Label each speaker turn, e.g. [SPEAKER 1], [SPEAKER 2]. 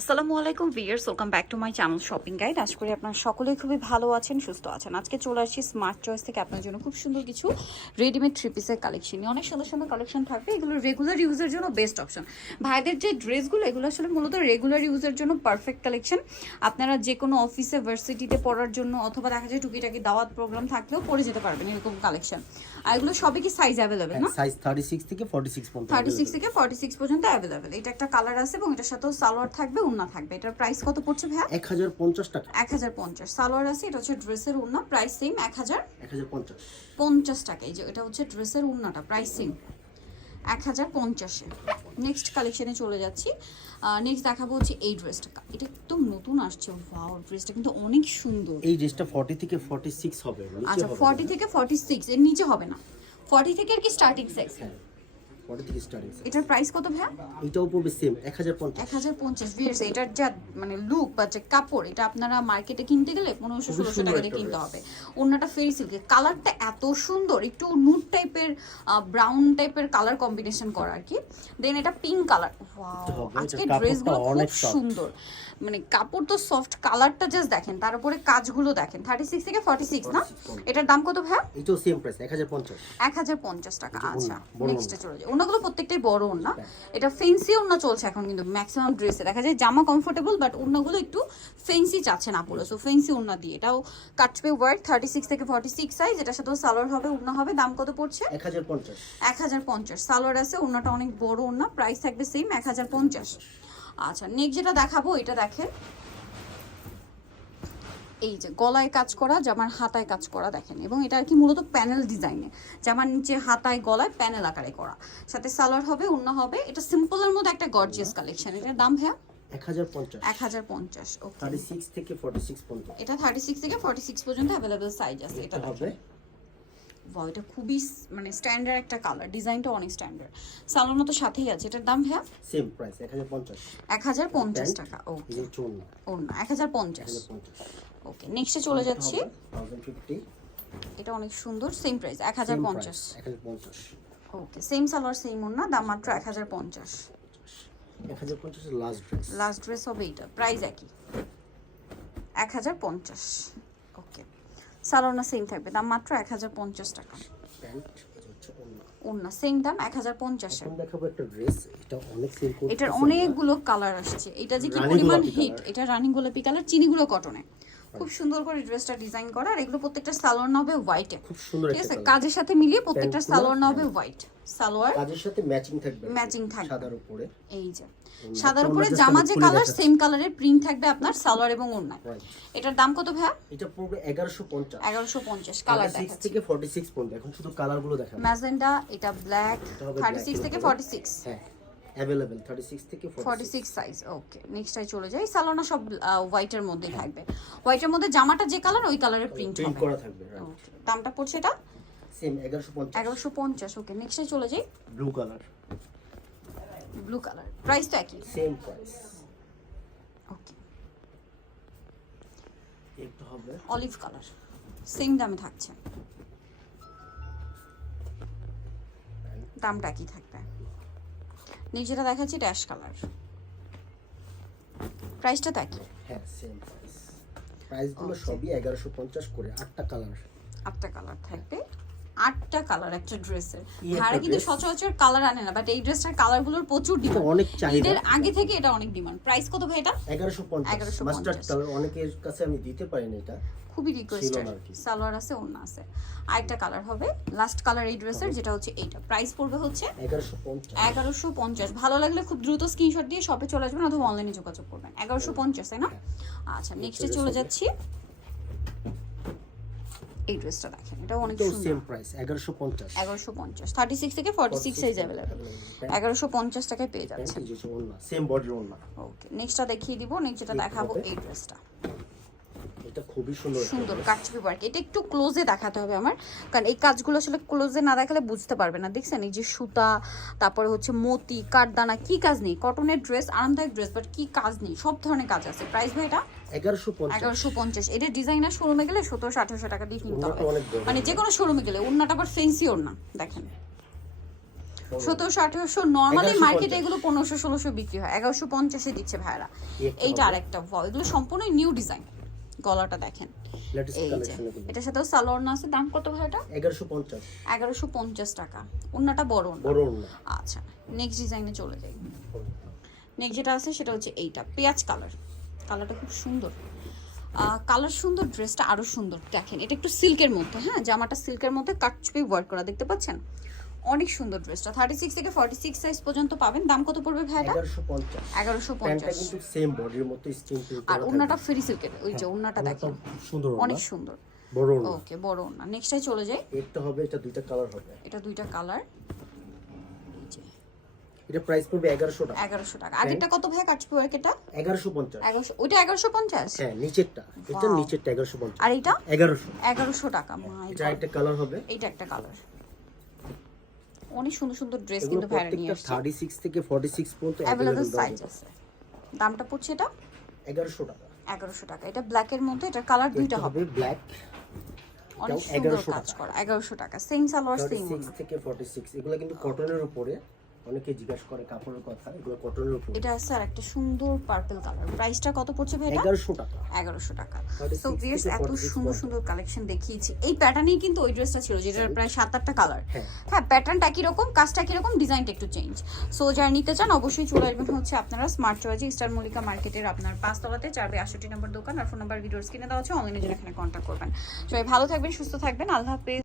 [SPEAKER 1] আসসালামু আলাইকুম viewers welcome back to my channel shopping guide আশা করি আপনারা সকলেই খুবই ভালো আছেন, সুস্থ আছেন। আজকে চলে আসছি স্মার্ট চয়েস থেকে আপনার জন্য খুব সুন্দর কিছু রেডিমেড থ্রি পিসের কালেকশন নিয়ে। অনেক সুন্দর সুন্দর কালেকশন থাকবে। এগুলো রেগুলার ইউজের জন্য বেস্ট অপশন ভাইদের যে ড্রেসগুলো এগুলো আসলে মূলত রেগুলার ইউজের জন্য পারফেক্ট কালেকশন আপনারা যে কোনো অফিসে ভার্সিটিতে পড়ার জন্য অথবা দেখা যায় টুকিটাকি দাওয়াত প্রোগ্রাম থাকলেও পরে যেতে পারবেন এরকম কালেকশন আর এগুলো সবই কি সাইজ অ্যাভেলেবেল না?
[SPEAKER 2] সাইজ থার্টি সিক্স থেকে ফর্টি সিক্স পর্যন্ত
[SPEAKER 1] থার্টি সিক্স থেকে ফর্টি সিক্স পর্যন্ত অ্যাভেলেবেল এটা একটা কালার আছে এবং এটার সাথেও সালোয়ার থাকবে উন্না থাকবে। এটার প্রাইস কত পড়ছে ভাই
[SPEAKER 2] এক হাজার টাকা।
[SPEAKER 1] এক হাজার পঞ্চাশ। সালোয়ার আছে এটা হচ্ছে ড্রেসের উন্না প্রাইস সেম এক হাজার?
[SPEAKER 2] এক হাজার পঞ্চাশ।
[SPEAKER 1] পঞ্চাশ টাকা। এই যে এটা হচ্ছে ড্রেসের উন্নাটা প্রাইস সেম এক হাজার পঞ্চাশে। নেক্সট কালেকশনে চলে যাচ্ছি। নেক্সট দেখাবো হচ্ছে এই ড্রেসটা এটা একদম নতুন আসছে। ওয়াও ড্রেসটা কিন্তু অনেক সুন্দর।
[SPEAKER 2] এই ড্রেসটা ফর্টি থেকে ফর্টি সিক্স হবে
[SPEAKER 1] আচ্ছা
[SPEAKER 2] হবে
[SPEAKER 1] ফর্টি থেকে ফর্টি সিক্স এর নিচে হবে না। ফর্টি থেকে আর কি স্টার্টিং সাইজ এটার প্রাইস কত ভাইয়া?
[SPEAKER 2] এটাও পড়বে সেম এক হাজার পঞ্চাশ।
[SPEAKER 1] এক হাজার পঞ্চাশ। ভিয়ার্স এটার যা মানে লুক বা যে কাপড় এটা আপনারা মার্কেটে কিনতে গেলে পনেরোশো
[SPEAKER 2] খুবই
[SPEAKER 1] ষোলোশো
[SPEAKER 2] সুন্দর
[SPEAKER 1] টাকা দিয়ে কিনতে হবে। অন্যটা ফেরি সিল্কের কালারটা এত সুন্দর একটু নুট টাইপের ব্রাউন টাইপের কালার কম্বিনেশন করা আর কি। দেন এটা পিঙ্ক কালার
[SPEAKER 2] এটার
[SPEAKER 1] আজকে ড্রেসগুলো খুব সুন্দর। মানে কাপড় তো সফট কালারটা জাস্ট দেখেন তার উপরে কাজগুলো দেখেন। থার্টি সিক্স থেকে ফর্টি সিক্স না এটার দাম কত ভাইয়া?
[SPEAKER 2] এটাও সেম প্রাইস এক হাজার পঞ্চাশ।
[SPEAKER 1] এক হাজার পঞ্চাশ টাকা আচ্ছা নেক্সটে চলে যায় ওনাগুলো প্রত্যেকটাই বড় ওড়না।
[SPEAKER 2] হ্যাঁ।
[SPEAKER 1] এটা ফেন্সি ওড়না চলছে এখন কিন্তু ম্যাক্সিমাম ড্রেসে দেখা যায় জামা কমফোর্টেবল বাট ওড়নাগুলো একটু ফেন্সি চাচ্ছে না পুরো সো ফেন্সি ওড়না দিয়ে। এটাও কাটবে ওয়ার্ড থার্টি সিক্স থেকে ফর্টি সিক্স সাইজ এটার সাথেও সালোয়ার হবে ওড়না হবে। দাম কত পড়ছে?
[SPEAKER 2] এক হাজার পঞ্চাশ।
[SPEAKER 1] এক হাজার পঞ্চাশ। সালোয়ার আছে ওড়নাটা অনেক বড় ওড়না। প্রাইস থাকবে সেম এক হাজার পঞ্চাশ। আচ্ছা নেক্সট যেটা দেখাবো এটা দেখেন। এই যে গলায় কাজ করা জামার হাতায় কাজ করা দেখেন। এবং এটা আর কি মূলত প্যানেল ডিজাইনে জামার নিচে হাতায় গলায় প্যানেল আকারে করা। সাথে সালোয়ার হবে অন্য হবে। এটা সিম্পলের মধ্যে একটা গর্জিয়াস কালেকশন এটার দাম
[SPEAKER 2] ভাইয়া?
[SPEAKER 1] এটা থার্টি সিক্স থেকে ফর্টি সিক্স পর্যন্ত অ্যাভেলেবেল সাইজ আছে এটা
[SPEAKER 2] এটা
[SPEAKER 1] খুবই মানে স্ট্যান্ডার্ড একটা কালার অনেক স্ট্যান্ডার্ড সাথেই আছে। এটার দাম টাকা ওকে ওকে নেক্সটে চলে যাচ্ছি। এটা অনেক সুন্দর সেম প্রাইস এক হাজার পঞ্চাশ। ওকে সেম সালোয়ার সেম ওড়না দাম মাত্র এক হাজার পঞ্চাশ।
[SPEAKER 2] লাস্ট ড্রেস
[SPEAKER 1] লাস্ট ড্রেস হবে এইটা প্রাইস একই। এক হাজার পঞ্চাশ। ওকে সালোয়ার সেম থাকবে দাম মাত্র এক হাজার পঞ্চাশ টাকা।
[SPEAKER 2] হচ্ছে
[SPEAKER 1] সেম দাম এক হাজার পঞ্চাশে
[SPEAKER 2] দেখাবো একটা ড্রেস এটা অনেক সেল
[SPEAKER 1] এটার অনেকগুলো কালার আসছে এটা যে কি পরিমাণ হিট এটা রানিং গোলাপি কালার চিনিগুলো কটনে খুব সুন্দর করে ড্রেসটা ডিজাইন করা আর এগুলো প্রত্যেকটা সালোয়ার হবে হোয়াইটে
[SPEAKER 2] খুব সুন্দর
[SPEAKER 1] ঠিক আছে? কাজের সাথে মিলিয়ে প্রত্যেকটা সালোয়ার হবে
[SPEAKER 2] হ্যাঁ।
[SPEAKER 1] হোয়াইট সালোয়ার
[SPEAKER 2] কাজের সাথে ম্যাচিং থাকবে
[SPEAKER 1] Matching থাকবে।
[SPEAKER 2] সাদার উপরে।
[SPEAKER 1] এই যে। সাদার উপরে জামা যে কালার সেম কালারের প্রিন্ট থাকবে আপনার সালোয়ার এবং ওড়নায়. এটার দাম কত ভাইয়া?
[SPEAKER 2] এটা পড়বে এগারোশো পঞ্চাশ।
[SPEAKER 1] এগারোশো পঞ্চাশ কালার
[SPEAKER 2] সিক্স
[SPEAKER 1] দেখাচ্ছি।
[SPEAKER 2] থেকে ফর্টি সিক্স পর্যন্ত এখন শুধু কালারগুলো দেখা
[SPEAKER 1] ম্যাজেন্ডা এটা ব্ল্যাক
[SPEAKER 2] এটা হবে
[SPEAKER 1] থার্টি
[SPEAKER 2] black
[SPEAKER 1] সিক্স
[SPEAKER 2] এর
[SPEAKER 1] থেকে
[SPEAKER 2] উপরে।
[SPEAKER 1] ফর্টি সিক্স
[SPEAKER 2] হ্যাঁ। অ্যাভেলেবেল থার্টি সিক্স থেকে
[SPEAKER 1] forty
[SPEAKER 2] forty
[SPEAKER 1] six size okay নেক্সটটাই চলে যাই সালোনা সব হোয়াইটের মধ্যেই থাকবে। হোয়াইটের মধ্যে জামাটা যে কালার ওই কালারের প্রিন্ট
[SPEAKER 2] প্রিন্ট করা থাকবে
[SPEAKER 1] দামটা পড়ছে এটা?
[SPEAKER 2] সেম এগারোশো পঞ্চাশ।
[SPEAKER 1] এগারোশো পঞ্চাশ ওকে নেক্সটে চলে যাই।
[SPEAKER 2] Blue colour
[SPEAKER 1] blue colour price তো একই?
[SPEAKER 2] সেম প্রাইস
[SPEAKER 1] ওকে
[SPEAKER 2] একটা হবে।
[SPEAKER 1] অলিভ কালার সেম দামে থাকছে। দামটা কি থাকবে। নেক্সট যেটা দেখাচ্ছি ড্যাশ কালার প্রাইসটা দেখি একই
[SPEAKER 2] হ্যাঁ সেম প্রাইস প্রাইসগুলো. সবই এগারোশো পঞ্চাশ করে আটটা কালার
[SPEAKER 1] আটটা কালার থাকবে। আটটা কালার একটা ড্রেসের ভাড়া কিন্তু সচরাচর কালার আনে না বাট এই ড্রেসটার কালারগুলোর প্রচুর ডিমান্ড
[SPEAKER 2] অনেক চাহিদা।
[SPEAKER 1] ঈদের আগে থেকে এটা অনেক ডিমান্ড প্রাইস কত ভাই এটা?
[SPEAKER 2] এগারোশো পঞ্চাশ।
[SPEAKER 1] 1150
[SPEAKER 2] মাস্টার্ড কালার অনেকের কাছে আমি দিতে পারিনি এটা।
[SPEAKER 1] খুবই রিকোয়েস্টেড
[SPEAKER 2] না।
[SPEAKER 1] সালোয়ার আছে অন্য আছে। আরেকটা কালার হবে। লাস্ট কালার এই ড্রেসের যেটা হচ্ছে এইটা। প্রাইস পড়বে হচ্ছে
[SPEAKER 2] এগারোশো পঞ্চাশ।
[SPEAKER 1] এগারোশো পঞ্চাশ। ভালো লাগলে খুব দ্রুত স্ক্রিনশট দিয়ে শপে চলে আসবেন অথবা অনলাইনে যোগাযোগ করবেন। এগারোশো পঞ্চাশ তাই না? আচ্ছা নেক্সটে চলে যাচ্ছি। এই ড্রেসটা দেখেন এটা অনেক সুন্দর।
[SPEAKER 2] সেম প্রাইস এগারোশো পঞ্চাশ।
[SPEAKER 1] এগারোশো পঞ্চাশ থার্টি সিক্স থেকে ফর্টি সিক্স সাইজ অ্যাভেলেবেল এগারোশো পঞ্চাশ টাকায় পেয়ে যাচ্ছেন।
[SPEAKER 2] সেম বডির ওন্না
[SPEAKER 1] ওকে নেক্সটটা দেখিয়ে দিব নেক্সট যেটা দেখাবো? এই ড্রেসটা।
[SPEAKER 2] এটা খুবই সুন্দর
[SPEAKER 1] সুন্দর। ওয়ার্ক এটা একটু ক্লোজে দেখাতে হবে আমার কারণ এই কাজগুলো আসলে ক্লোজে না দেখালে বুঝতে পারবে না। দেখছেন এই যে সুতা তারপরে হচ্ছে মতি কাঠদানা কি কাজ নেই? কটনের ড্রেস আরামদায়ক ড্রেস বাট কি কাজ নেই? সব ধরনের কাজ আছে। প্রাইস ভাই এটা?
[SPEAKER 2] এগারোশো পঞ্চাশ।
[SPEAKER 1] এটা ডিজাইনার শোরুমে গেলে সতেরোশো আঠারোশো টাকা দিয়ে কিনতে হবে। মানে যে কোনো শোরুমে গেলে আবার ফেন্সি ওড়না দেখেন। সতেরোশো আঠারোশো নর্মালি
[SPEAKER 2] 1150
[SPEAKER 1] মার্কেটে এগুলো পনেরোশো ষোলোশো বিক্রি হয়। এগারোশো পঞ্চাশে দিচ্ছে ভাইরা এইটা। আরেকটা এগুলো সম্পূর্ণ নিউ ডিজাইন গলাটা দেখেন।
[SPEAKER 2] লেটেস্ট
[SPEAKER 1] এই যে এটার সাথেও সালোয়ার না আছে। দাম কত ভাই এটা?
[SPEAKER 2] এগারোশো পঞ্চাশ।
[SPEAKER 1] এগারোশো পঞ্চাশ টাকা। অন্যটা বড়।
[SPEAKER 2] বড়
[SPEAKER 1] আচ্ছা নেক্সট ডিজাইনে চলে যাই। নেক্সট যেটা আছে সেটা হচ্ছে এইটা। পেঁয়াজ কালার কালারটা খুব সুন্দর। কালার সুন্দর ড্রেসটা আরও সুন্দর। দেখেন এটা একটু সিল্কের মধ্যে হ্যাঁ? জামাটা সিল্কের মধ্যে কাটচুপি ওয়ার্ক করা দেখতে পাচ্ছেন? অনেক সুন্দর ড্রেসটা থার্টি সিক্স থেকে ফর্টি সিক্স সাইজ পর্যন্ত পাবেন। দাম কত পড়বে ভাইটা
[SPEAKER 2] এগারোশো পঞ্চাশ। কিন্তু সেম বডির মতো স্কিন
[SPEAKER 1] আর ওড়নাটা ফ্রি সিল্কের ওই যে ওড়নাটা দেখেন।
[SPEAKER 2] সুন্দর
[SPEAKER 1] অনেক সুন্দর।
[SPEAKER 2] বড়
[SPEAKER 1] ওকে বড় ওড়না। নেক্সটে চলে যাই।
[SPEAKER 2] একটা হবে এটা দুইটা কালার হবে।
[SPEAKER 1] এটা দুইটা কালার
[SPEAKER 2] এটা প্রাইস পড়বে এগারোশো টাকা।
[SPEAKER 1] এগারোশো টাকা। আগেরটা কত ভাই কাটচুপি ওয়ার্ক এটা?
[SPEAKER 2] এগারোশো পঞ্চাশ।
[SPEAKER 1] এগারোশো ওইটা এগারোশো পঞ্চাশ?
[SPEAKER 2] হ্যাঁ নিচেরটা। এটা নিচেরটা এগারোশো পঞ্চাশ।
[SPEAKER 1] আর এটা
[SPEAKER 2] এগারোশো।
[SPEAKER 1] এগারোশো টাকা। মাই
[SPEAKER 2] এটা একটা কালার হবে।
[SPEAKER 1] এটা একটা কালার অনেক সুন্দর সুন্দর ড্রেস কিন্তু ভাইরা নিয়ে আসছে।
[SPEAKER 2] থার্টি সিক্স থেকে ফর্টি সিক্স পর্যন্ত
[SPEAKER 1] अवेलेबल সাইজ আছে। দামটা পড়ছে এটা?
[SPEAKER 2] এগারোশো টাকা।
[SPEAKER 1] এগারোশো টাকা। এটা ব্ল্যাকের মধ্যে এটা কালার দুইটা হবে।
[SPEAKER 2] ব্ল্যাক
[SPEAKER 1] অনেক সুন্দর কাজ করা এগারোশো টাকা। সেম সালোয়ার সেম
[SPEAKER 2] সিক্স থেকে ফর্টি সিক্স এগুলো কিন্তু কটনের উপরে। অনেকে জিজ্ঞাসা করে কাপড়ের কথা এগুলো কটনের উপরে।
[SPEAKER 1] এটা আছে আর একটা সুন্দর পার্পল কালার প্রাইসটা কত পড়ছে ভাই এটা?
[SPEAKER 2] এগারোশো টাকা।
[SPEAKER 1] এগারোশো টাকা।
[SPEAKER 2] 46
[SPEAKER 1] সো ভিউয়ার্স এত সুন্দর সুন্দর কালেকশন দেখিয়েছি। এই প্যাটার্নেই কিন্তু ওই ড্রেসটা ছিল যেটার প্রায় সাত আটটা কালার হ্যাঁ। প্যাটার্নটা একই রকম কাজটা একই রকম ডিজাইনটা একটু চেঞ্জ সো যারা নিতে চান অবশ্যই চলে আসবেন হচ্ছে আপনারা স্মার্ট চয়েজে স্টার মল্লিকা মার্কেটের আপনার পাঁচতলাতে চার বাই আষট্টি নম্বর দোকান। আর ফোন নাম্বার ভিডিওর স্ক্রিনে দেওয়া আছে অনলাইনে জন্য এখানে কন্ট্যাক্ট করবেন। সবাই ভালো থাকবেন সুস্থ থাকবেন। আল্লাহ হাফেজ।